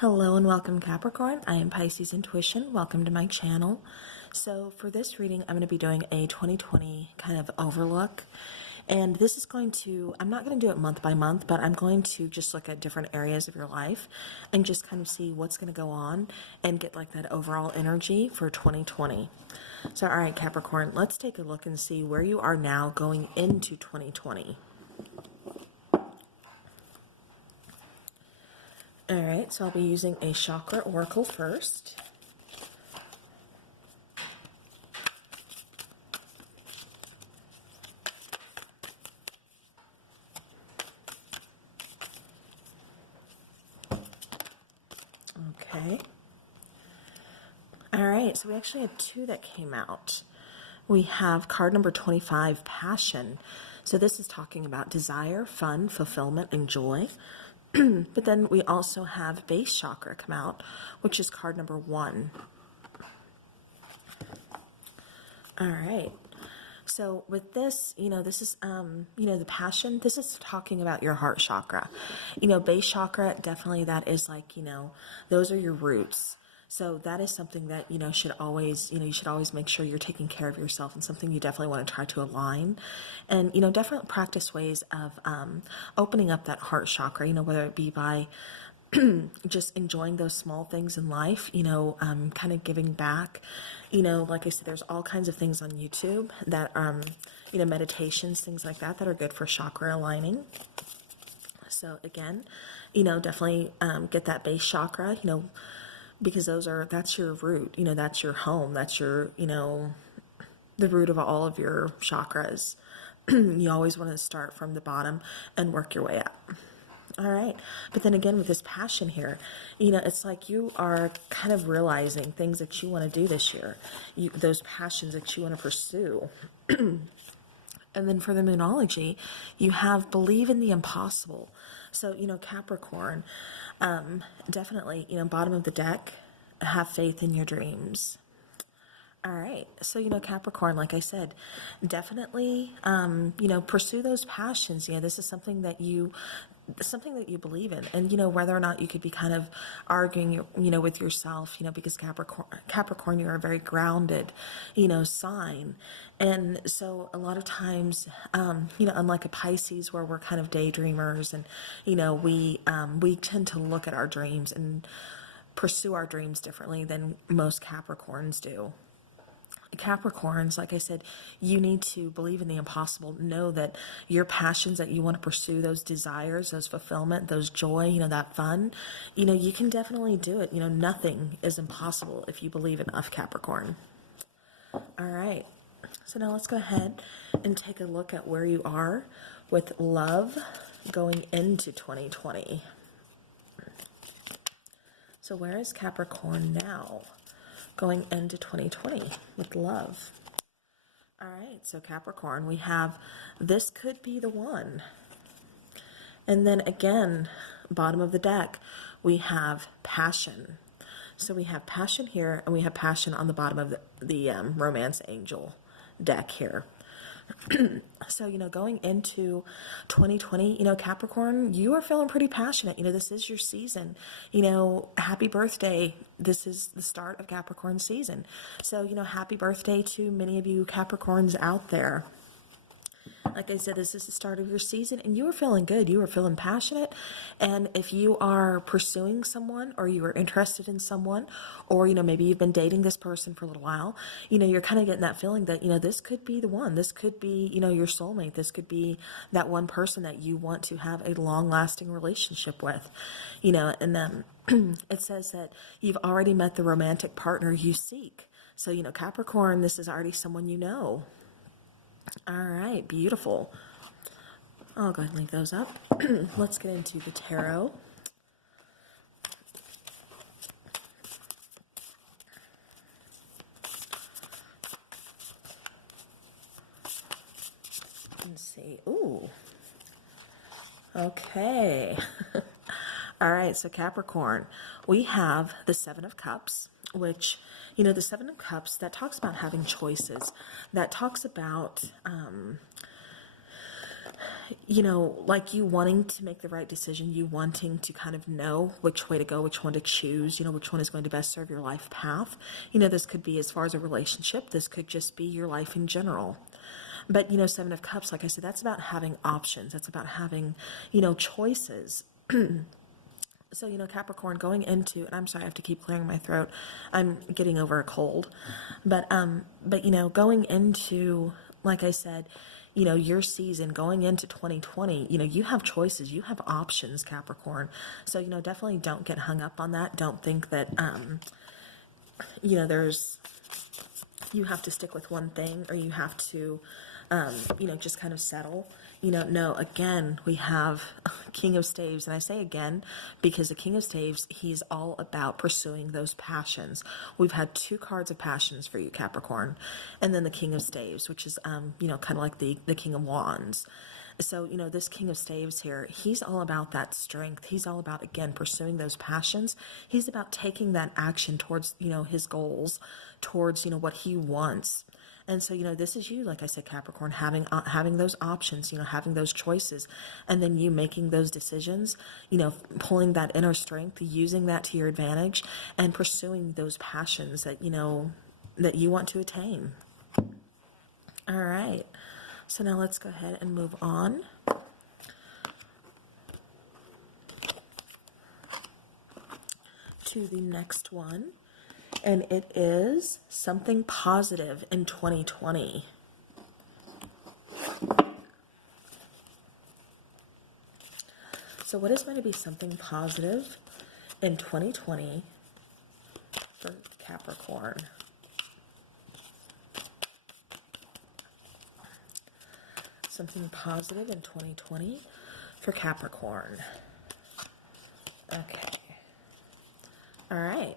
Hello and welcome, Capricorn. I am Pisces Intuition. Welcome to my channel. So for this reading, I'm going to be doing a 2020 kind of overlook. And this is going to, I'm not going to do it month by month, but I'm going to just look at different areas of your life and just kind of see what's going to go on and get like that overall energy for 2020. So, all right, Capricorn, let's take a look and see where you are now going into 2020. All right, so I'll be using a chakra oracle first. Okay. All right, so we actually had two that came out. We have card number 25, Passion. So this is talking about desire, fun, fulfillment, and joy. But then we also have base chakra come out, which is card number 1. All right. So with this, this is, the passion, this is talking about your heart chakra. Base chakra, definitely that is like, those are your roots. So that is something that, should always, you should always make sure you're taking care of yourself, and something you definitely want to try to align. And, definitely practice ways of opening up that heart chakra, whether it be by just enjoying those small things in life, kind of giving back, like I said, there's all kinds of things on YouTube that, meditations, things like that, that are good for chakra aligning. So again, definitely get that base chakra, because that's your root, that's your home, that's your, the root of all of your chakras. You always want to start from the bottom and work your way up. All right. But then again, with this passion here, it's like you are kind of realizing things that you want to do this year, those passions that you want to pursue. And then for the Moonology, you have believe in the impossible. So, Capricorn, definitely, bottom of the deck, have faith in your dreams. All right. So, Capricorn, like I said, definitely, pursue those passions. This is something that you believe in, and, whether or not you could be kind of arguing, with yourself, because Capricorn, you're a very grounded, sign. And so a lot of times, unlike a Pisces where we're kind of daydreamers and, we tend to look at our dreams and pursue our dreams differently than most Capricorns do. Capricorns, like I said, you need to believe in the impossible. Know that your passions that you want to pursue, those desires, those fulfillment, those joy, that fun, you can definitely do it. Nothing is impossible if you believe enough, Capricorn. All right. So now let's go ahead and take a look at where you are with love going into 2020. So where is Capricorn now going into 2020 with love? All right, so Capricorn, we have this could be the one. And then again, bottom of the deck, we have passion. So we have passion here, and we have passion on the bottom of the romance angel deck here. So, going into 2020, Capricorn, you are feeling pretty passionate. This is your season. Happy birthday. This is the start of Capricorn season. So, happy birthday to many of you Capricorns out there. Like I said, this is the start of your season, and you are feeling good. You are feeling passionate. And if you are pursuing someone, or you are interested in someone, or, maybe you've been dating this person for a little while, you're kind of getting that feeling that, this could be the one. This could be, your soulmate. This could be that one person that you want to have a long-lasting relationship with, and then it says that you've already met the romantic partner you seek. So, Capricorn, this is already someone you know. All right, beautiful. I'll go ahead and leave those up. Let's get into the tarot. Let's see. Ooh. Okay. All right, so Capricorn, we have the 7 of Cups, which, the 7 of Cups, that talks about having choices. That talks about you know, like you wanting to make the right decision, you wanting to kind of know which way to go, which one to choose, you know, which one is going to best serve your life path. You know, this could be as far as a relationship, this could just be your life in general. But, you know, Seven of Cups, like I said, that's about having options. That's about having, you know, choices. So, you know, Capricorn going into, and I'm sorry, I have to keep clearing my throat. I'm getting over a cold. But, you know, going into, like I said, you know, your season going into 2020, you know, you have choices, you have options, Capricorn. So, you know, definitely don't get hung up on that. Don't think that, you know, you have to stick with one thing, or you have to, you know, just kind of settle. You know, no, again, we have King of Staves, and I say again because the King of Staves, he's all about pursuing those passions. We've had 2 cards of passions for you, Capricorn, and then the King of Staves, which is, you know, kind of like the King of Wands. So, you know, this King of Staves here, he's all about that strength. He's all about, again, pursuing those passions. He's about taking that action towards, you know, his goals, towards, you know, what he wants. And so, you know, this is you, like I said, Capricorn, having those options, you know, having those choices, and then you making those decisions, you know, pulling that inner strength, using that to your advantage, and pursuing those passions that, you know, that you want to attain. All right. So now let's go ahead and move on to the next one. And it is something positive in 2020. So what is going to be something positive in 2020 for Capricorn? Something positive in 2020 for Capricorn. Okay. All right.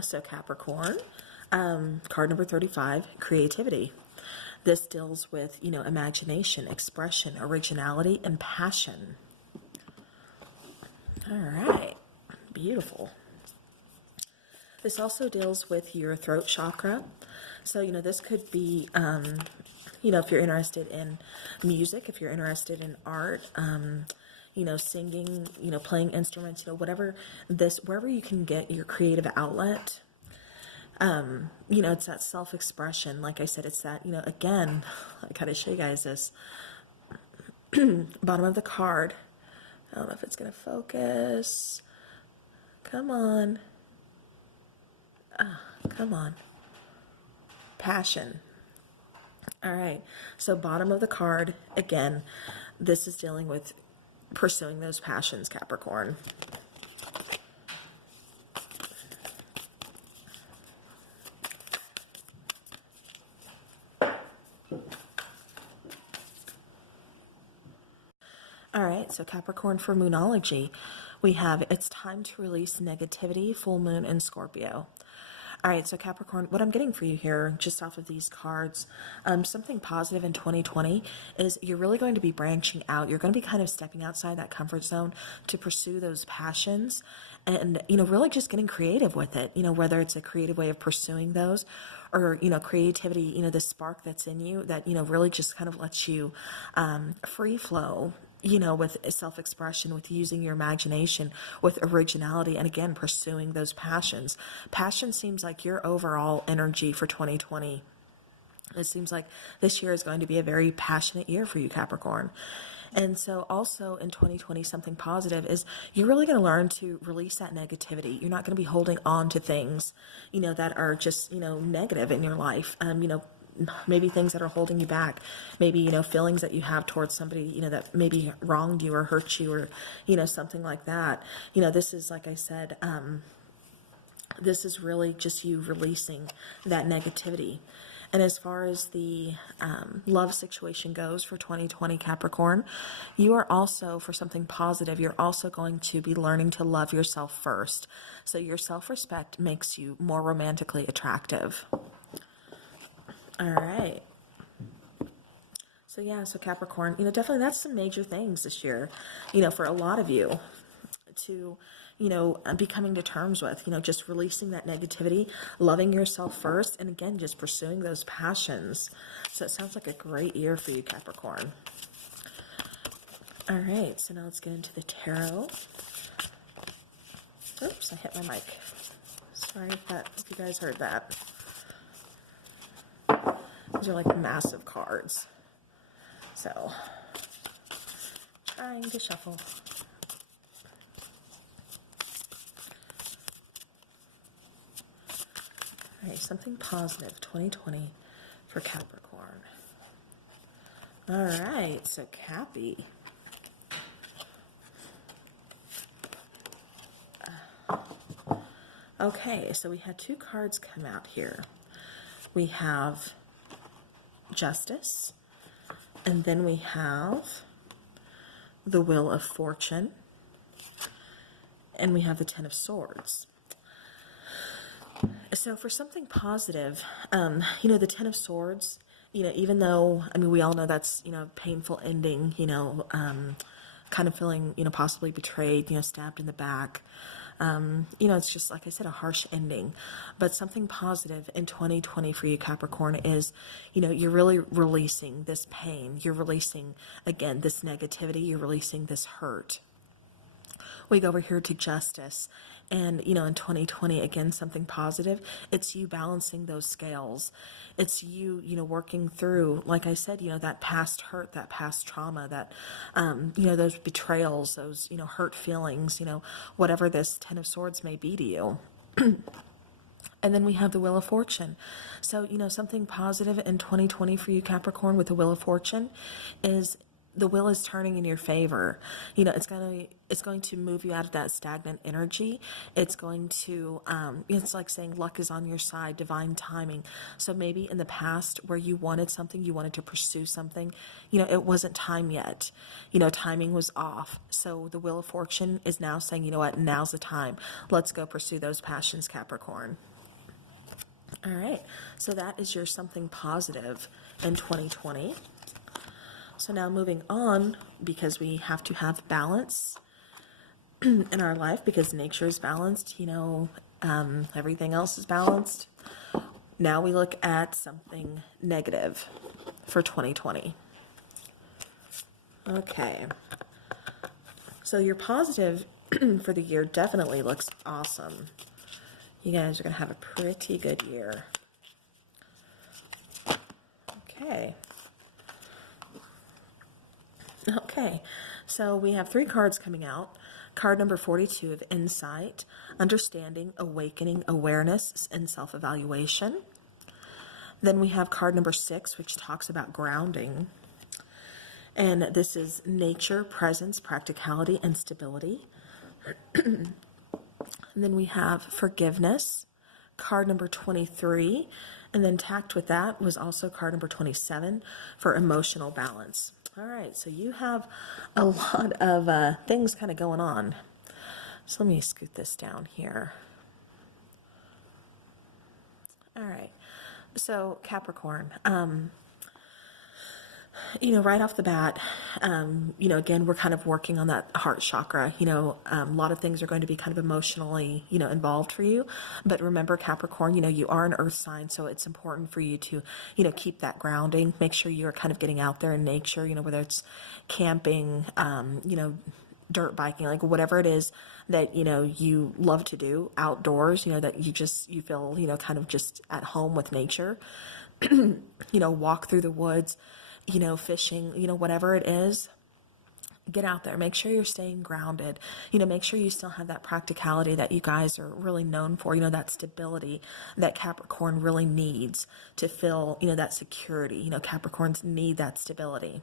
So Capricorn, card number 35, creativity. This deals with, you know, imagination, expression, originality, and passion. All right, beautiful. This also deals with your throat chakra. So, you know, this could be, you know, if you're interested in music, if you're interested in art, you know, singing, you know, playing instruments, you know, wherever you can get your creative outlet, you know, it's that self-expression. Like I said, it's that, you know, again, I gotta show you guys this. Bottom of the card. I don't know if it's gonna focus. Come on. Come on. Passion. All right. So bottom of the card, again, this is dealing with pursuing those passions, Capricorn. All right, so Capricorn for Moonology, we have it's time to release negativity, full moon, and Scorpio. All right, so Capricorn, what I'm getting for you here, just off of these cards, something positive in 2020 is you're really going to be branching out. You're going to be kind of stepping outside that comfort zone to pursue those passions and, you know, really just getting creative with it, you know, whether it's a creative way of pursuing those or, you know, creativity, you know, the spark that's in you that, you know, really just kind of lets you free flow, you know, with self-expression, with using your imagination, with originality, and again, pursuing those passions. Passion seems like your overall energy for 2020. It seems like this year is going to be a very passionate year for you, Capricorn. And so also in 2020, something positive is you're really going to learn to release that negativity. You're not going to be holding on to things, you know, that are just, you know, negative in your life. You know, maybe things that are holding you back, maybe, you know, feelings that you have towards somebody, you know, that maybe wronged you or hurt you or, you know, something like that. You know, this is, like I said, this is really just you releasing that negativity. And as far as the love situation goes for 2020 Capricorn, you are also, for something positive, you're also going to be learning to love yourself first. So your self-respect makes you more romantically attractive. All right. So yeah, so Capricorn, you know, definitely that's some major things this year, you know, for a lot of you. to, you know, be coming to terms with, you know, just releasing that negativity, loving yourself first, and again, just pursuing those passions. So it sounds like a great year for you, Capricorn. All right, so now let's get into the tarot. Oops, I hit my mic. Sorry if you guys heard that. These are like massive cards. So, trying to shuffle. All right, something positive, 2020 for Capricorn. All right, so Cappy. Okay, so we had two cards come out here. We have Justice, and then we have the Wheel of Fortune, and we have the Ten of Swords. So for something positive, you know, the Ten of Swords, you know, even though, I mean, we all know that's, you know, painful ending, you know, kind of feeling, you know, possibly betrayed, you know, stabbed in the back. You know, it's just, like I said, a harsh ending. But something positive in 2020 for you, Capricorn, is, you know, you're really releasing this pain. You're releasing, again, this negativity. You're releasing this hurt. We go over here to Justice. And, you know, in 2020, again, something positive, it's you balancing those scales. It's you, you know, working through, like I said, you know, that past hurt, that past trauma, that, you know, those betrayals, those, you know, hurt feelings, you know, whatever this Ten of Swords may be to you. And then we have the Wheel of Fortune. So, you know, something positive in 2020 for you, Capricorn, with the Wheel of Fortune is the wheel is turning in your favor. You know, it's going to move you out of that stagnant energy. It's going to, it's like saying luck is on your side, divine timing. So maybe in the past where you wanted something, you wanted to pursue something, you know, it wasn't time yet. You know, timing was off. So the Wheel of Fortune is now saying, you know what, now's the time. Let's go pursue those passions, Capricorn. All right. So that is your something positive in 2020. So now moving on, because we have to have balance in our life, because nature is balanced, you know, everything else is balanced. Now we look at something negative for 2020. Okay. So your positive for the year definitely looks awesome. You guys are going to have a pretty good year. Okay. Okay, so we have three cards coming out. Card number 42 of Insight, Understanding, Awakening, Awareness, and Self-Evaluation. Then we have card number 6, which talks about grounding. And this is Nature, Presence, Practicality, and Stability. And then we have Forgiveness, card number 23. And then tacked with that was also card number 27 for Emotional Balance. All right, so you have a lot of things kind of going on. So let me scoot this down here. All right, so Capricorn, you know, right off the bat, you know, again, we're kind of working on that heart chakra. You know, a lot of things are going to be kind of emotionally, you know, involved for you. But remember, Capricorn, you know, you are an earth sign, so it's important for you to, you know, keep that grounding. Make sure you're kind of getting out there in nature, you know, whether it's camping, you know, dirt biking, like whatever it is that, you know, you love to do outdoors, you know, that you feel, you know, kind of just at home with nature. You know, walk through the woods, you know, fishing, you know, whatever it is, get out there. Make sure you're staying grounded. You know, make sure you still have that practicality that you guys are really known for, you know, that stability that Capricorn really needs to feel, you know, that security. You know, Capricorns need that stability.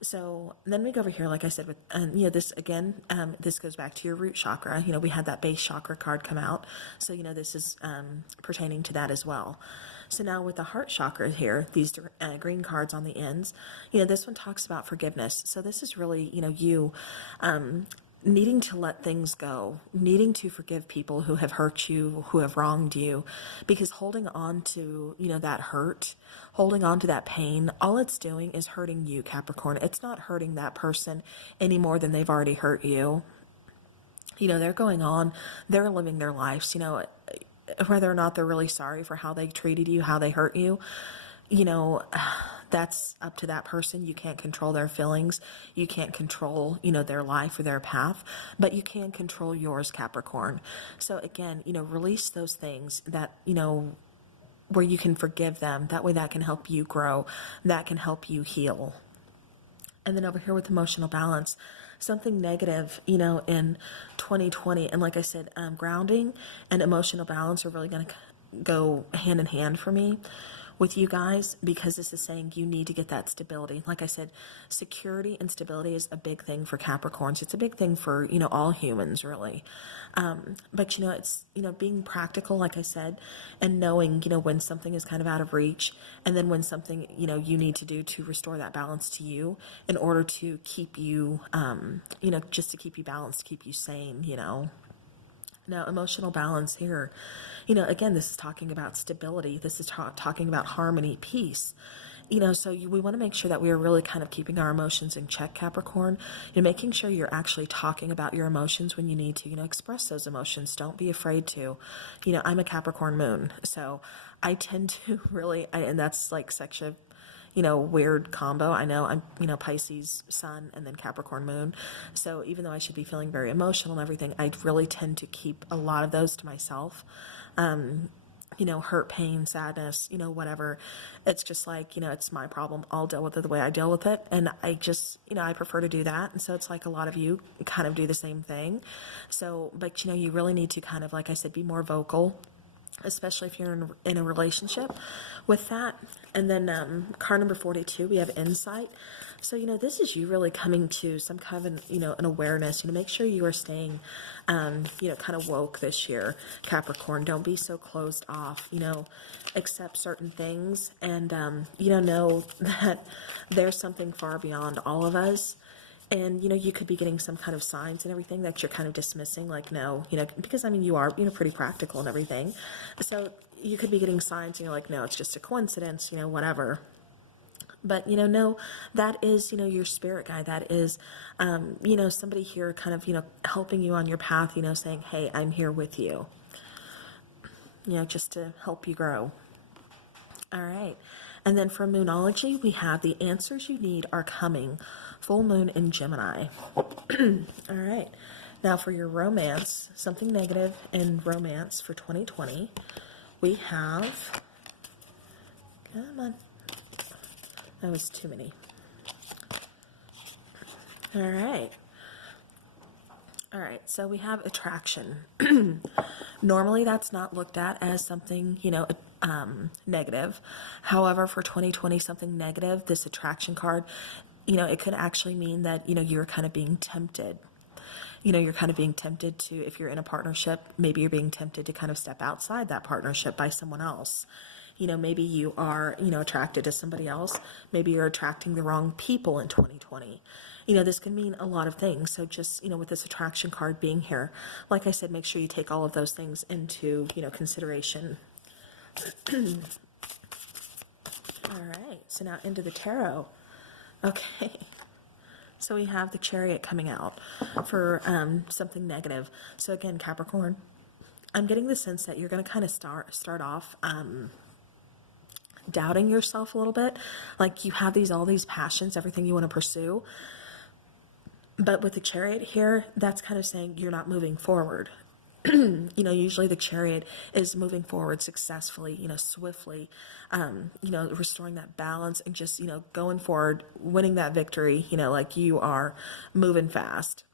So then we go over here, like I said, with, you know, this again, this goes back to your root chakra. You know, we had that base chakra card come out. So, you know, this is pertaining to that as well. So now with the heart chakra here, these green cards on the ends, you know, this one talks about forgiveness. So this is really, you know, you needing to let things go, needing to forgive people who have hurt you, who have wronged you, because holding on to, you know, that hurt, holding on to that pain, all it's doing is hurting you, Capricorn. It's not hurting that person any more than they've already hurt you. They're going on, they're living their lives, whether or not they're really sorry for how they treated you, how they hurt you, you know, that's up to that person. You can't control their feelings. You can't control, their life or their path, but you can control yours, Capricorn. So again, release those things that, where you can forgive them. That way that can help you grow. That can help you heal. And then over here with emotional balance, something negative, in 2020. And like I said, grounding and emotional balance are really going to go hand in hand for me with you guys, because this is saying you need to get that stability. Like I said, security and stability is a big thing for Capricorns. It's a big thing for, all humans, really. But, it's, being practical, like I said, and knowing, when something is kind of out of reach, and then when something, you need to do to restore that balance to you in order to keep you, just to keep you balanced, keep you sane, Now, emotional balance here, again, this is talking about stability. This is talking about harmony, peace. So we want to make sure that we are really kind of keeping our emotions in check, Capricorn. Making sure you're actually talking about your emotions when you need to, express those emotions. Don't be afraid to. I'm a Capricorn moon, so I tend to really, and that's like such a weird combo. I know I'm, Pisces sun and then Capricorn moon. So even though I should be feeling very emotional and everything, I really tend to keep a lot of those to myself. Hurt, pain, sadness, whatever. It's just like, it's my problem. I'll deal with it the way I deal with it. And I just, I prefer to do that. And so it's like a lot of you kind of do the same thing. So, but, you really need to kind of, like I said, be more vocal, especially if you're in a relationship with that. And then card number 42, we have insight. So, this is you really coming to some kind of an awareness. Make sure you are staying, kind of woke this year, Capricorn. Don't be so closed off, accept certain things and, know that there's something far beyond all of us. And, you could be getting some kind of signs and everything that you're kind of dismissing, like, no, because, you are, pretty practical and everything. So you could be getting signs and you're like, no, it's just a coincidence, whatever. But, no, that is, your spirit guide. That is, somebody here kind of, helping you on your path, saying, hey, I'm here with you, just to help you grow. All right. And then for Moonology, we have the answers you need are coming. Full moon in Gemini. All right. Now for your romance, something negative in romance for 2020, we have, come on, that was too many. All right. All right, so we have attraction. Normally that's not looked at as something, negative. However, for 2020, something negative, this attraction card, it could actually mean that, you're kind of being tempted. You're kind of being tempted to, if you're in a partnership, maybe you're being tempted to kind of step outside that partnership by someone else. Maybe you are, attracted to somebody else. Maybe you're attracting the wrong people in 2020. This can mean a lot of things. So just, with this attraction card being here, like I said, make sure you take all of those things into, consideration. All right, so now into the tarot. Okay, so we have the Chariot coming out for something negative. So again, Capricorn, I'm getting the sense that you're going to kind of start off doubting yourself a little bit. Like you have all these passions, everything you want to pursue. But with the Chariot here, that's kind of saying you're not moving forward. Usually the Chariot is moving forward successfully, swiftly, restoring that balance and just, going forward, winning that victory, like you are moving fast.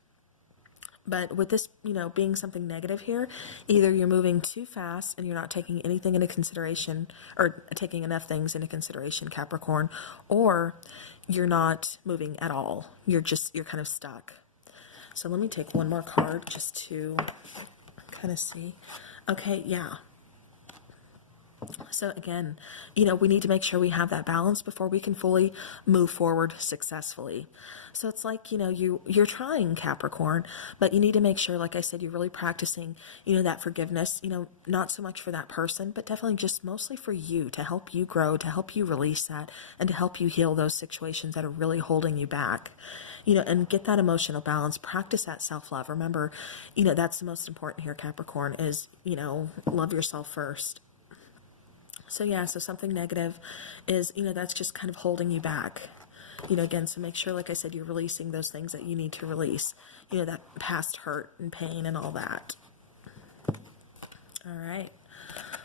But with this, being something negative here, either you're moving too fast and you're not taking anything into consideration or taking enough things into consideration, Capricorn, or you're not moving at all. You're kind of stuck. So let me take one more card just to kind of see. Okay, yeah. So again, we need to make sure we have that balance before we can fully move forward successfully. So it's like, you're trying, Capricorn, but you need to make sure, like I said, you're really practicing, that forgiveness, not so much for that person, but definitely just mostly for you, to help you grow, to help you release that, and to help you heal those situations that are really holding you back. and get that emotional balance, practice that self-love. Remember, that's the most important here, Capricorn, is, love yourself first. So yeah, so something negative is, that's just kind of holding you back. Again, so make sure, like I said, you're releasing those things that you need to release, that past hurt and pain and all that. All right.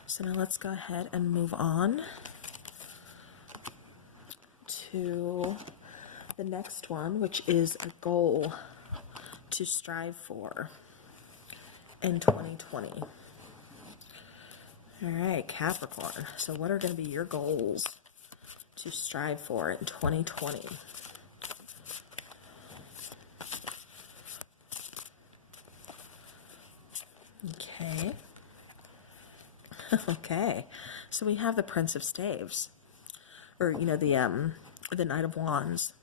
So now let's go ahead and move on to the next one, which is a goal to strive for in 2020. All right, Capricorn. So what are going to be your goals to strive for in 2020? Okay. Okay. So we have the Prince of Staves, or the Knight of Wands.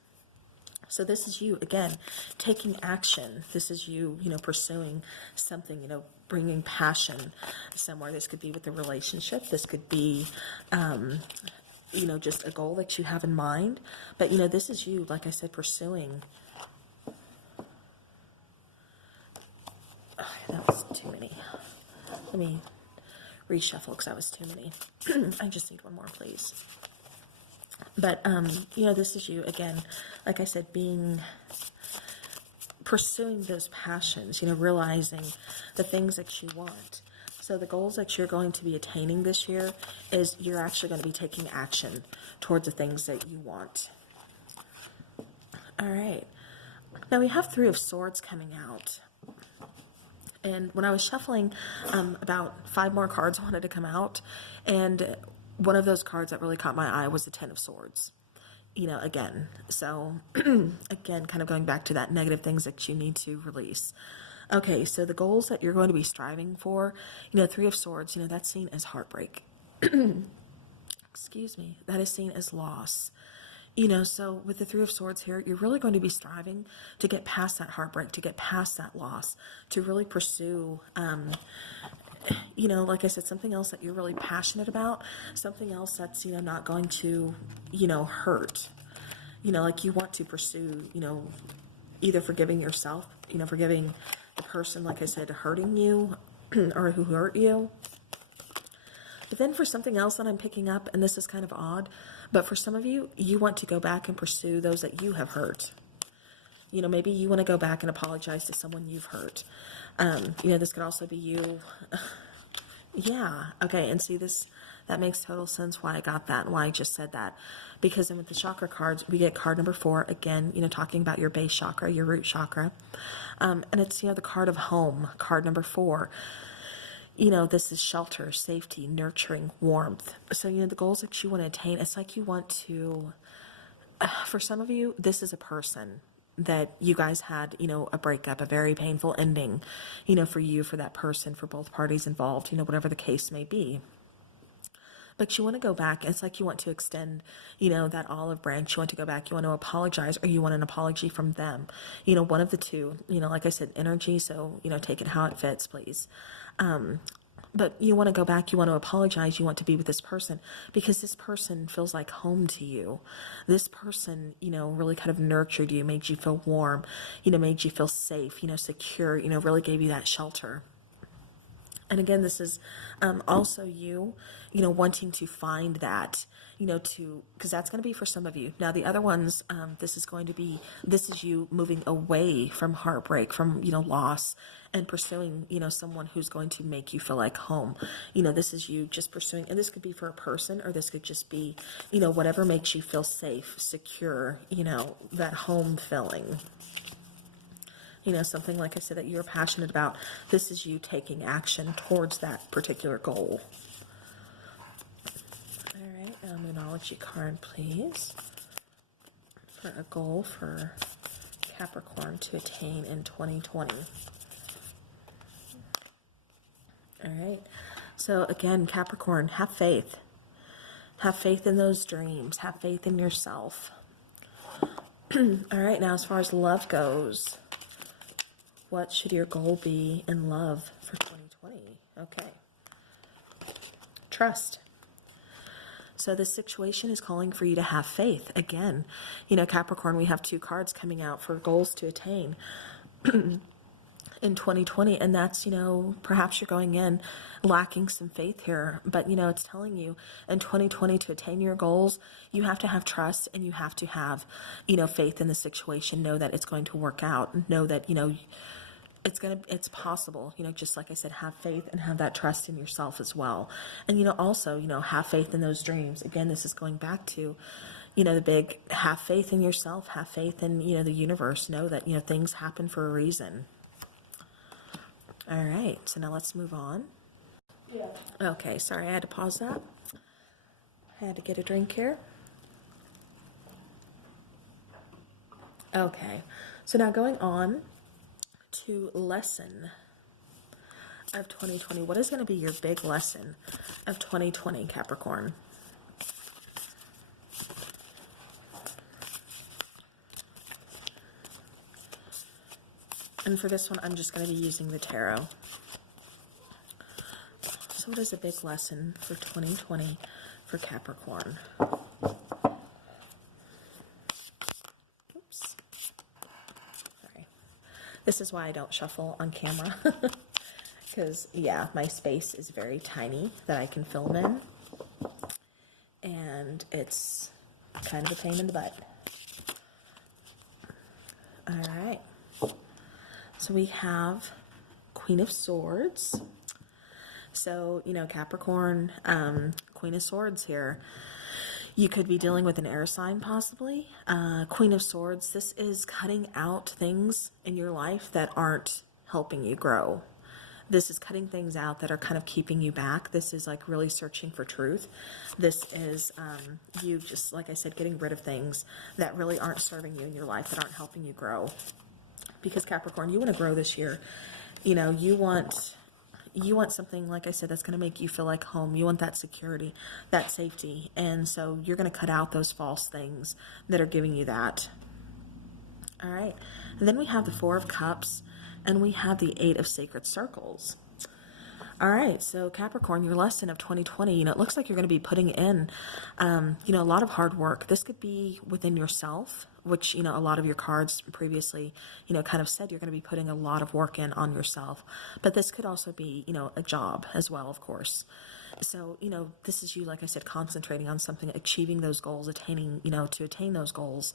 So this is you, again, taking action. This is you, pursuing something, bringing passion somewhere. This could be with a relationship. This could be, just a goal that you have in mind. But, this is you, like I said, pursuing. Oh, that was too many. Let me reshuffle because that was too many. I just need one more, please. But, this is you, again, like I said, pursuing those passions, realizing the things that you want. So the goals that you're going to be attaining this year is you're actually going to be taking action towards the things that you want. All right. Now we have Three of Swords coming out. And when I was shuffling, about 5 more cards wanted to come out. And one of those cards that really caught my eye was the Ten of Swords. Again. So, again, kind of going back to that negative things that you need to release. Okay, so the goals that you're going to be striving for, Three of Swords, that's seen as heartbreak. Excuse me. That is seen as loss. So with the Three of Swords here, you're really going to be striving to get past that heartbreak, to get past that loss, to really pursue, like I said, something else that you're really passionate about, something else that's, not going to, hurt. Like you want to pursue, either forgiving yourself, forgiving the person, like I said, hurting you or who hurt you. But then for something else that I'm picking up, and this is kind of odd, but for some of you, you want to go back and pursue those that you have hurt. Maybe you want to go back and apologize to someone you've hurt. This could also be you. Yeah. Okay. And see this, that makes total sense why I got that and why I just said that. Because then with the chakra cards, we get card number 4, again, talking about your base chakra, your root chakra. And it's, the card of home, card number 4. This is shelter, safety, nurturing, warmth. So, the goals that you want to attain, it's like you want to, for some of you, this is a person that you guys had, a breakup, a very painful ending, for you, for that person, for both parties involved, whatever the case may be. But you want to go back. It's like you want to extend, that olive branch. You want to go back. You want to apologize, or you want an apology from them. One of the two. Like I said, energy. So, take it how it fits, please. But you want to go back. You want to apologize. You want to be with this person because this person feels like home to you. This person, really kind of nurtured you, made you feel warm, made you feel safe, secure, really gave you that shelter. And again, this is also you, wanting to find that, because that's going to be for some of you. Now, the other ones, this is you moving away from heartbreak, from, loss, and pursuing, someone who's going to make you feel like home. This is you just pursuing, and this could be for a person, or this could just be, whatever makes you feel safe, secure, that home feeling. Something, like I said, that you're passionate about. This is you taking action towards that particular goal. All right, Moonology card, please. For a goal for Capricorn to attain in 2020. All right. So again, Capricorn, have faith. Have faith in those dreams. Have faith in yourself. All right, now as far as love goes, what should your goal be in love for 2020? Okay. Trust. So this situation is calling for you to have faith. Again, you know, Capricorn, we have 2 cards coming out for goals to attain in 2020, and that's, you know, perhaps you're going in lacking some faith here, but, you know, it's telling you in 2020 to attain your goals, you have to have trust, and you have to have, you know, faith in the situation. Know that it's going to work out. Know that, you know, it's possible, you know, just like I said, have faith and have that trust in yourself as well. And, you know, also, you know, have faith in those dreams. Again, this is going back to, you know, the big, have faith in yourself, have faith in, you know, the universe. Know that, you know, things happen for a reason. All right, so now let's move on. Yeah. Okay, sorry, I had to pause that. I had to get a drink here. Okay, so now going on to lesson of 2020. What is going to be your big lesson of 2020, Capricorn? And for this one, I'm just going to be using the tarot. So what is a big lesson for 2020 for Capricorn? Oops. Sorry. This is why I don't shuffle on camera. Because, yeah, my space is very tiny that I can film in. And it's kind of a pain in the butt. All right. So we have Queen of Swords. So, you know, Capricorn, Queen of Swords here. You could be dealing with an air sign possibly. Queen of Swords, this is cutting out things in your life that aren't helping you grow. This is cutting things out that are kind of keeping you back. This is like really searching for truth. This is you just, like I said, getting rid of things that really aren't serving you in your life, that aren't helping you grow. Because Capricorn, you want to grow this year. You know, you want something, like I said, that's going to make you feel like home. You want that security, that safety. And so you're going to cut out those false things that are giving you that. All right. And then we have the 4 of Cups, and we have the 8 of Sacred Circles. All right, so Capricorn, your lesson of 2020, you know, it looks like you're going to be putting in, you know, a lot of hard work. This could be within yourself, which, you know, a lot of your cards previously, you know, kind of said you're going to be putting a lot of work in on yourself. But this could also be, you know, a job as well, of course. So, you know, this is you, like I said, concentrating on something, achieving those goals, attaining, you know, to attain those goals,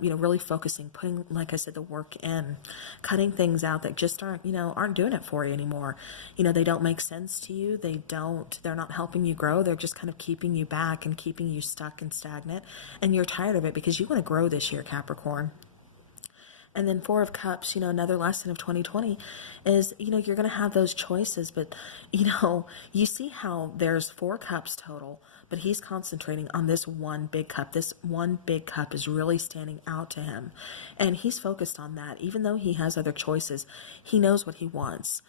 you know, really focusing, putting, like I said, the work in, cutting things out that just aren't, you know, aren't doing it for you anymore. You know, they don't make sense to you. They're not helping you grow. They're just kind of keeping you back and keeping you stuck and stagnant. And you're tired of it because you want to grow this year, Capricorn. And then 4 of Cups, you know, another lesson of 2020 is, you know, you're going to have those choices, but, you know, you see how there's 4 cups total, but he's concentrating on this one big cup. This one big cup is really standing out to him, and he's focused on that. Even though he has other choices, he knows what he wants.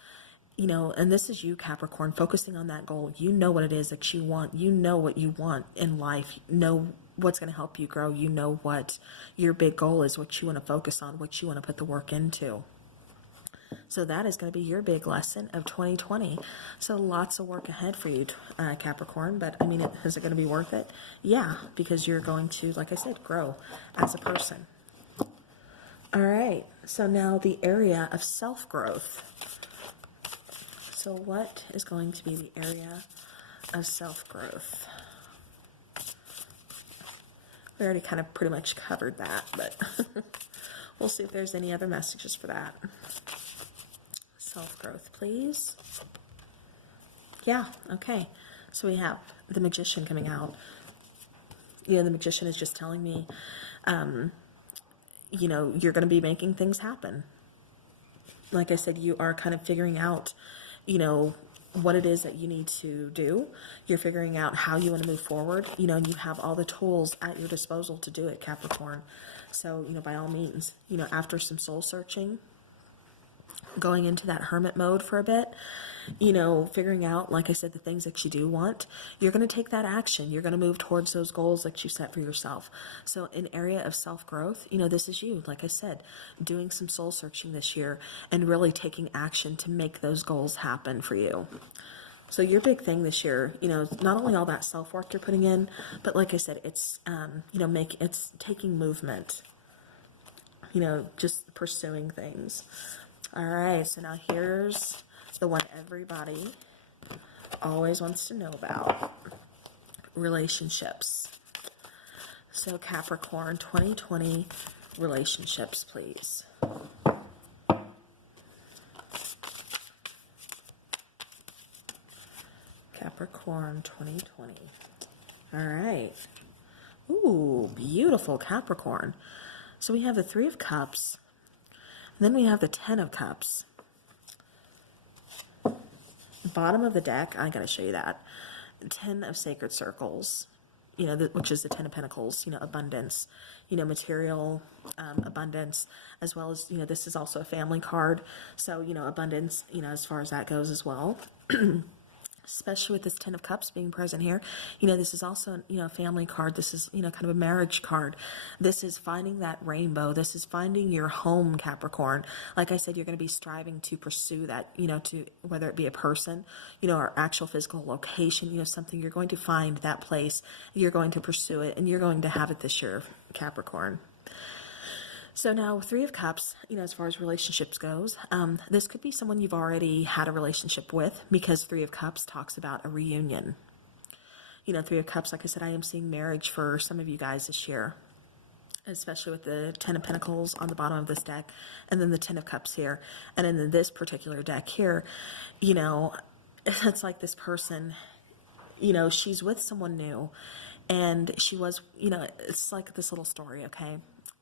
You know, and this is you, Capricorn, focusing on that goal. You know what it is that you want. You know what you want in life. You know what's going to help you grow. You know what your big goal is, what you want to focus on, what you want to put the work into. So that is going to be your big lesson of 2020. So lots of work ahead for you, Capricorn. But, I mean, is it going to be worth it? Yeah, because you're going to, like I said, grow as a person. All right. So now the area of self-growth. So what is going to be the area of self-growth? We already kind of pretty much covered that, but we'll see if there's any other messages for that. Self-growth, please. Yeah, okay. So we have the Magician coming out. You know, the Magician is just telling me, you know, you're going to be making things happen. Like I said, you are kind of figuring out, you know, what it is that you need to do. You're figuring out how you want to move forward, you know, and you have all the tools at your disposal to do it, Capricorn. So, you know, by all means, you know, after some soul searching, going into that hermit mode for a bit, you know, figuring out, like I said, the things that you do want, you're going to take that action. You're going to move towards those goals that you set for yourself. So in area of self-growth, you know, this is you, like I said, doing some soul searching this year and really taking action to make those goals happen for you. So your big thing this year, you know, not only all that self-work you're putting in, but like I said, it's, you know, it's taking movement, you know, just pursuing things. All right, so now here's the one everybody always wants to know about: relationships. So Capricorn, 2020 relationships, please. Capricorn, 2020. All right. Ooh, beautiful Capricorn. So we have the Three of Cups, and then we have the Ten of Cups. Bottom of the deck, I gotta show you that. 10 of Sacred Circles, you know, which is the 10 of Pentacles, you know, abundance, you know, material abundance, as well as, you know, this is also a family card. So, you know, abundance, you know, as far as that goes as well. Especially with this Ten of Cups being present here. You know, this is also, you know, a family card. This is, you know, kind of a marriage card. This is finding that rainbow. This is finding your home, Capricorn. Like I said, you're going to be striving to pursue that, you know, to whether it be a person, you know, or actual physical location, you know, something. You're going to find that place. You're going to pursue it, and you're going to have it this year, Capricorn. So now, Three of Cups, you know, as far as relationships goes, this could be someone you've already had a relationship with, because Three of Cups talks about a reunion. You know, Three of Cups, like I said, I am seeing marriage for some of you guys this year, especially with the Ten of Pentacles on the bottom of this deck, and then the Ten of Cups here. And in this particular deck here, you know, it's like this person, you know, she's with someone new, and she was, you know, it's like this little story, okay?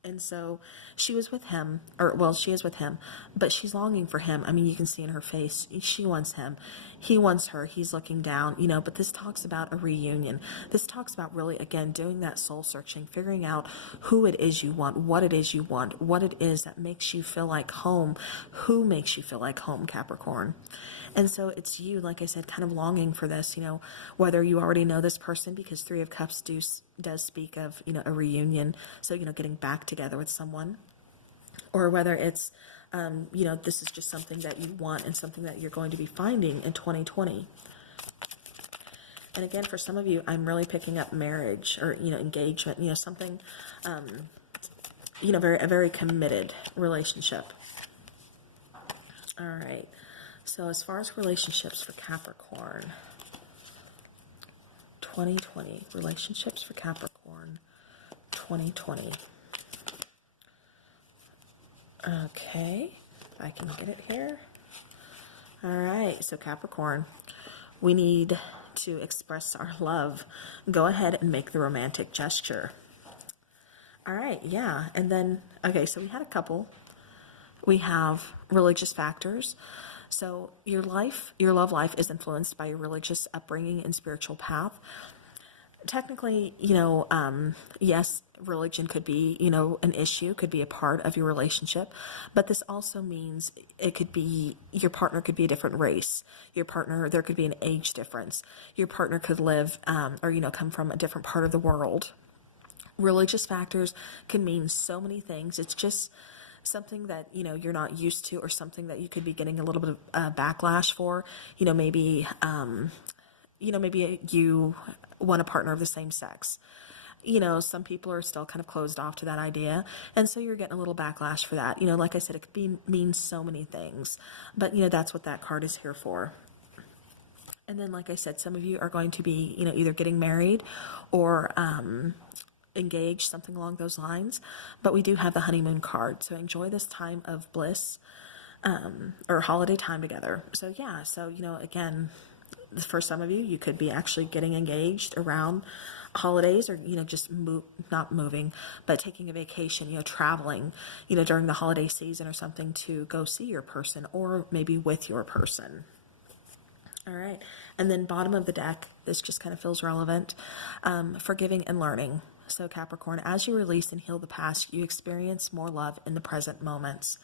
And so she was with him, or well, she is with him, but she's longing for him. I mean, you can see in her face, she wants him. He wants her. He's looking down, you know, but this talks about a reunion. This talks about really, again, doing that soul searching, figuring out who it is you want, what it is you want, what it is that makes you feel like home, who makes you feel like home, Capricorn. And so it's you, like I said, kind of longing for this, you know, whether you already know this person, because Three of Cups does speak of, you know, a reunion. So, you know, getting back together with someone, or whether it's, you know, this is just something that you want and something that you're going to be finding in 2020. And again, for some of you, I'm really picking up marriage, or, you know, engagement, you know, something, you know, a very committed relationship. All right. So as far as relationships for Capricorn, 2020, relationships for Capricorn, 2020. Okay, I can get it here. All right, so Capricorn, we need to express our love. Go ahead and make the romantic gesture. All right, yeah, and then, okay, so we had a couple. We have religious factors. So your love life is influenced by your religious upbringing and spiritual path. Technically, you know, yes, religion could be, you know, an issue, could be a part of your relationship, but this also means it could be, your partner could be a different race. Your partner, there could be an age difference. Your partner could live, or, you know, come from a different part of the world. Religious factors can mean so many things. It's just something that, you know, you're not used to, or something that you could be getting a little bit of backlash for. You know, maybe, you know, maybe you want a partner of the same sex. You know, some people are still kind of closed off to that idea, and so you're getting a little backlash for that. You know, like I said, it could mean so many things, but, you know, that's what that card is here for. And then, like I said, some of you are going to be, you know, either getting married or engaged, something along those lines. But we do have the honeymoon card, so enjoy this time of bliss, or holiday time together. So yeah, so, you know, again, for some of you, you could be actually getting engaged around holidays, or, you know, just not moving, but taking a vacation, you know, traveling, you know, during the holiday season or something, to go see your person, or maybe with your person. All right, and then bottom of the deck, this just kind of feels relevant, forgiving and learning. So Capricorn, as you release and heal the past, you experience more love in the present moments.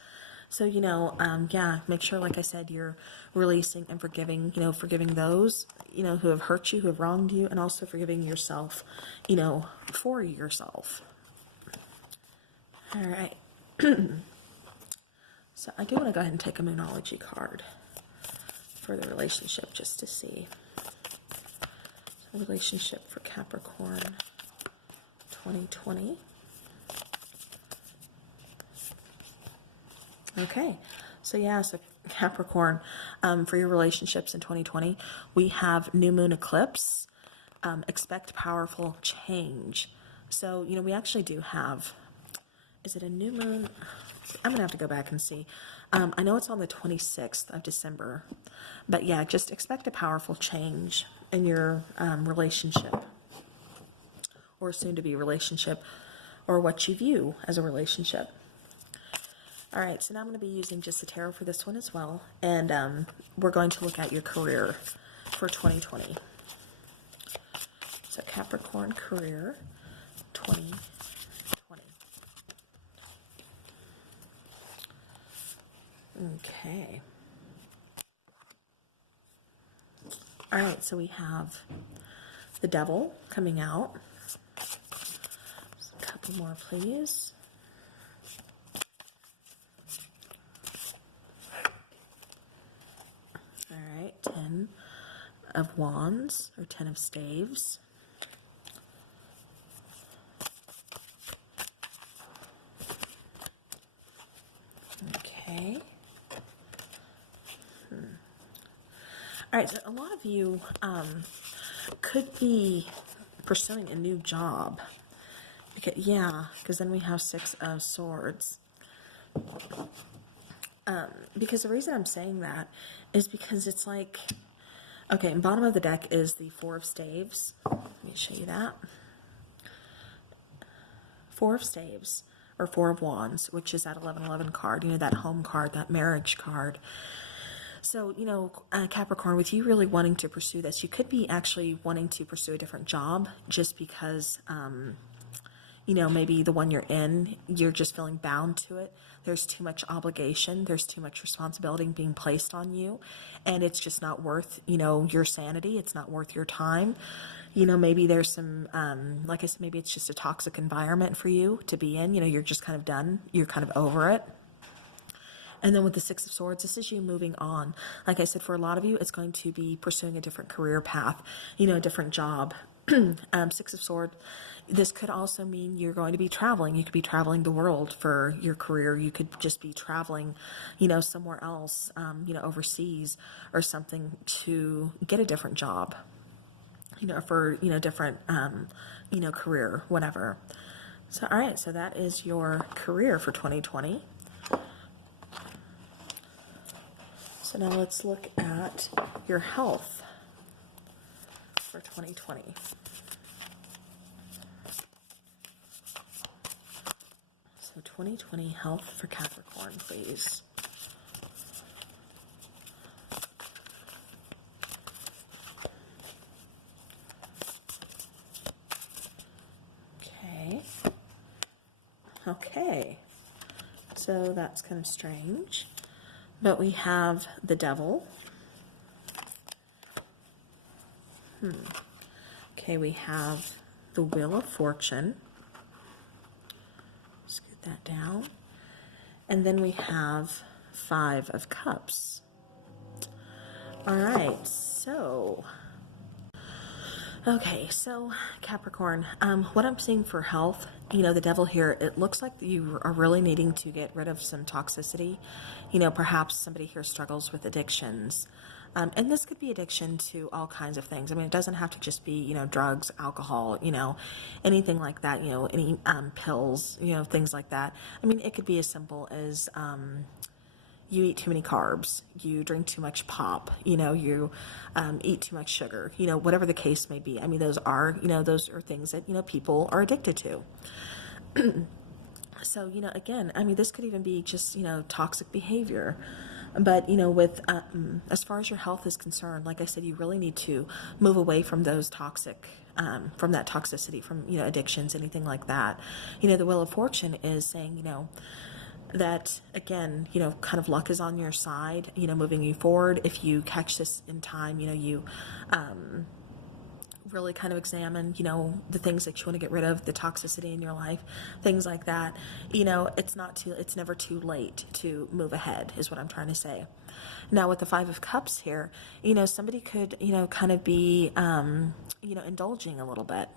So, you know, yeah, make sure, like I said, you're releasing and forgiving, you know, forgiving those, you know, who have hurt you, who have wronged you, and also forgiving yourself, you know, for yourself. All right. So I do want to go ahead and take a Moonology card for the relationship, just to see. So relationship for Capricorn 2020. Okay, so yeah, so Capricorn, for your relationships in 2020, we have new moon eclipse. Expect powerful change. So, you know, we actually do have, is it a new moon? I'm gonna have to go back and see. I know it's on the 26th of December, but yeah, just expect a powerful change in your relationship, or soon to be relationship, or what you view as a relationship. All right, so now I'm going to be using just the tarot for this one as well, and we're going to look at your career for 2020. So Capricorn career 2020. Okay. All right, so we have the Devil coming out. Just a couple more, please. All right, 10 of Wands, or 10 of Staves. Okay. All right, so a lot of you could be pursuing a new job. Because then we have 6 of Swords. Because the reason I'm saying that is because it's like, okay, and bottom of the deck is the 4 of Staves. Let me show you that. 4 of Staves, or 4 of Wands, which is that 1111 card, you know, that home card, that marriage card. So, you know, Capricorn, with you really wanting to pursue this, you could be actually wanting to pursue a different job just because, you know, maybe the one you're in, you're just feeling bound to it. There's too much obligation. There's too much responsibility being placed on you. And it's just not worth, you know, your sanity. It's not worth your time. You know, maybe there's some, like I said, maybe it's just a toxic environment for you to be in. You know, you're just kind of done. You're kind of over it. And then with the 6 of Swords, this is you moving on. Like I said, for a lot of you, it's going to be pursuing a different career path, you know, a different job. 6 of Swords, this could also mean you're going to be traveling. You could be traveling the world for your career. You could just be traveling, you know, somewhere else, you know, overseas or something to get a different job, you know, for, you know, different, you know, career, whatever. So, all right, so that is your career for 2020. So now let's look at your health for 2020. So 2020 health for Capricorn, please. Okay. Okay. So that's kind of strange. But we have the Devil. Okay, we have the Wheel of Fortune. Scoot that down. And then we have 5 of Cups. All right, so... Okay, so Capricorn, what I'm seeing for health, you know, the Devil here, it looks like you are really needing to get rid of some toxicity. You know, perhaps somebody here struggles with addictions. And this could be addiction to all kinds of things. I mean, it doesn't have to just be, you know, drugs, alcohol, you know, anything like that, you know, any pills, you know, things like that. I mean, it could be as simple as... you eat too many carbs, you drink too much pop, you know, you eat too much sugar, you know, whatever the case may be. I mean, those are, you know, those are things that, you know, people are addicted to. So, you know, again, I mean, this could even be just, you know, toxic behavior. But, you know, with, as far as your health is concerned, like I said, you really need to move away from those toxic, from that toxicity, from, you know, addictions, anything like that. You know, the Wheel of Fortune is saying, you know, that, again, you know, kind of luck is on your side, you know, moving you forward. If you catch this in time, you know, you really kind of examine, you know, the things that you want to get rid of, the toxicity in your life, things like that. You know, it's never too late to move ahead, is what I'm trying to say. Now with the Five of Cups here, you know, somebody could, you know, kind of be, you know, indulging a little bit.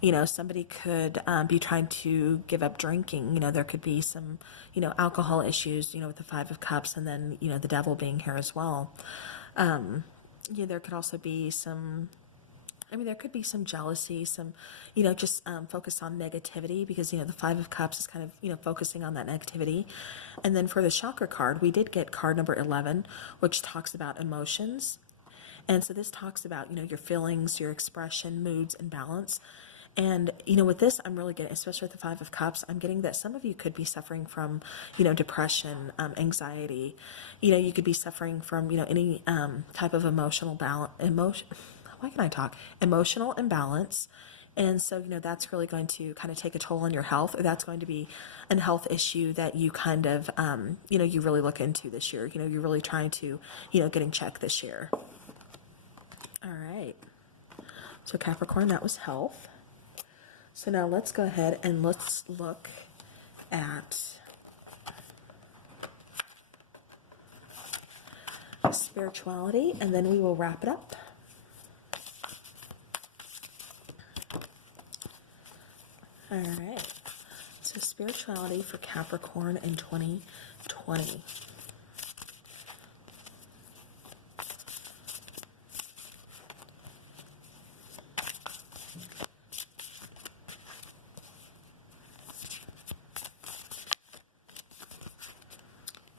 You know, somebody could be trying to give up drinking. You know, there could be some, you know, alcohol issues, you know, with the Five of Cups, and then, you know, the devil being here as well. You know, there could also be some, I mean, there could be some jealousy, some, you know, just focus on negativity, because, you know, the Five of Cups is kind of, you know, focusing on that negativity. And then for the chakra card, we did get card number 11, which talks about emotions. And so this talks about, you know, your feelings, your expression, moods, and balance. And, you know, with this, I'm really getting, especially with the Five of Cups, I'm getting that some of you could be suffering from, you know, depression, anxiety. You know, you could be suffering from, you know, any type of emotional emotional imbalance. And so, you know, that's really going to kind of take a toll on your health, or that's going to be a health issue that you kind of, you know, you really look into this year. You know, you're really trying to, you know, get in check this year. All right. So Capricorn, that was health. So now let's go ahead and let's look at spirituality, and then we will wrap it up. All right. So spirituality for Capricorn in 2020.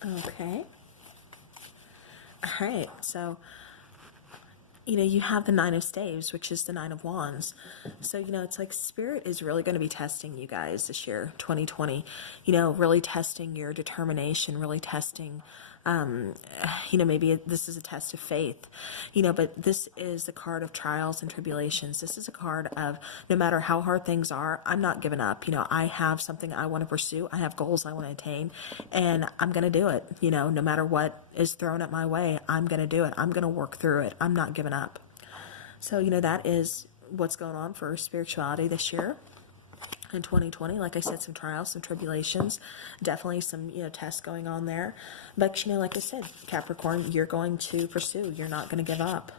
Okay. All right. So, you know, you have the Nine of Staves, which is the Nine of Wands. So, you know, it's like Spirit is really going to be testing you guys this year, 2020. You know, really testing your determination, really testing, you know, maybe this is a test of faith, you know, but this is the card of trials and tribulations. This is a card of no matter how hard things are, I'm not giving up. You know, I have something I want to pursue. I have goals I want to attain, and I'm going to do it. You know, no matter what is thrown at my way, I'm going to do it. I'm going to work through it. I'm not giving up. So, you know, that is what's going on for spirituality this year. In 2020, like I said, some trials, some tribulations, definitely some, you know, tests going on there. But, you know, like I said, Capricorn, you're going to pursue. You're not going to give up.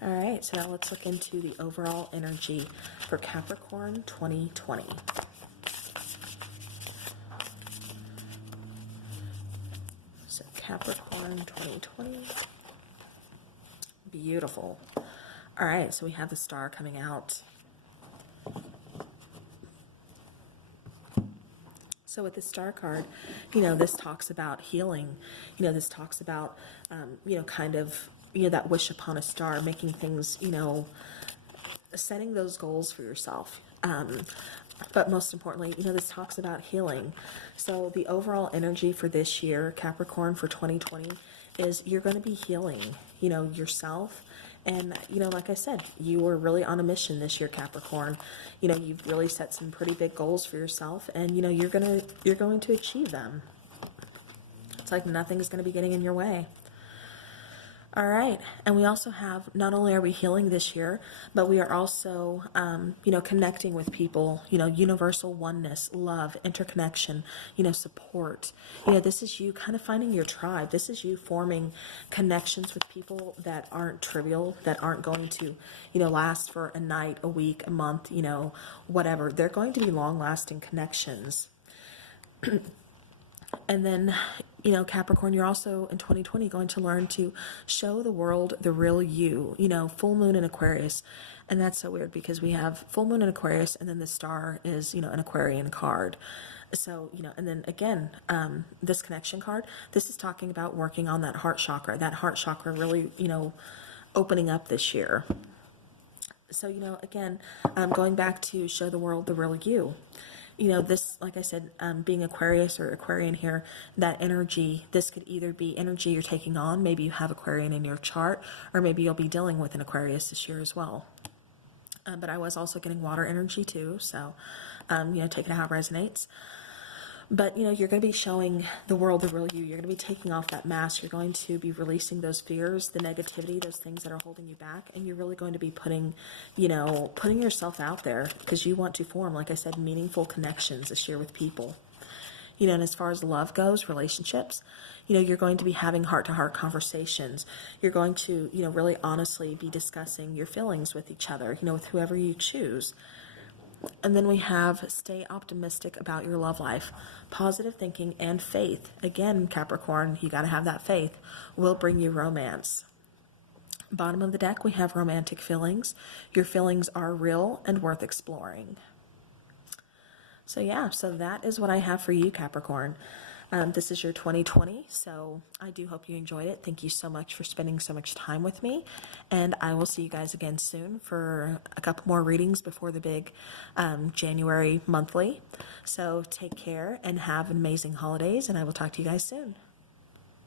All right, so now let's look into the overall energy for Capricorn 2020. So Capricorn 2020. Beautiful. All right, so we have the star coming out. So with the star card, you know, this talks about healing. You know, this talks about, you know, kind of, you know, that wish upon a star, making things, you know, setting those goals for yourself. But most importantly, you know, this talks about healing. So the overall energy for this year, Capricorn, for 2020, is you're going to be healing, you know, yourself. And, you know, like I said, you were really on a mission this year, Capricorn. You know, you've really set some pretty big goals for yourself, and, you know, you're going to achieve them. It's like nothing's going to be getting in your way. All right. And we also have, not only are we healing this year, but we are also, you know, connecting with people, you know, universal oneness, love, interconnection, you know, support. You know, this is you kind of finding your tribe. This is you forming connections with people that aren't trivial, that aren't going to, you know, last for a night, a week, a month, you know, whatever. They're going to be long-lasting connections. And then, you know, Capricorn, you're also in 2020 going to learn to show the world the real you, you know, full moon in Aquarius. And that's so weird because we have full moon in Aquarius, and then the star is, you know, an Aquarian card. So, you know, and then again, this connection card, this is talking about working on that heart chakra really, you know, opening up this year. So, you know, again, going back to show the world the real you. You know, this, like I said, being Aquarius or Aquarian here, that energy, this could either be energy you're taking on. Maybe you have Aquarian in your chart, or maybe you'll be dealing with an Aquarius this year as well. But I was also getting water energy too. So, you know, take it how it resonates. But, you know, you're going to be showing the world the real you. You're going to be taking off that mask. You're going to be releasing those fears, the negativity, those things that are holding you back. And you're really going to be putting, you know, putting yourself out there because you want to form, like I said, meaningful connections this year with people. You know, and as far as love goes, relationships, you know, you're going to be having heart-to-heart conversations. You're going to, you know, really honestly be discussing your feelings with each other, you know, with whoever you choose. And then we have stay optimistic about your love life. Positive thinking and faith. Again, Capricorn, you got to have that faith. Will bring you romance. Bottom of the deck, we have romantic feelings. Your feelings are real and worth exploring. So yeah, so that is what I have for you, Capricorn. This is your 2020, so I do hope you enjoyed it. Thank you so much for spending so much time with me, and I will see you guys again soon for a couple more readings before the big January monthly. So take care and have amazing holidays, and I will talk to you guys soon.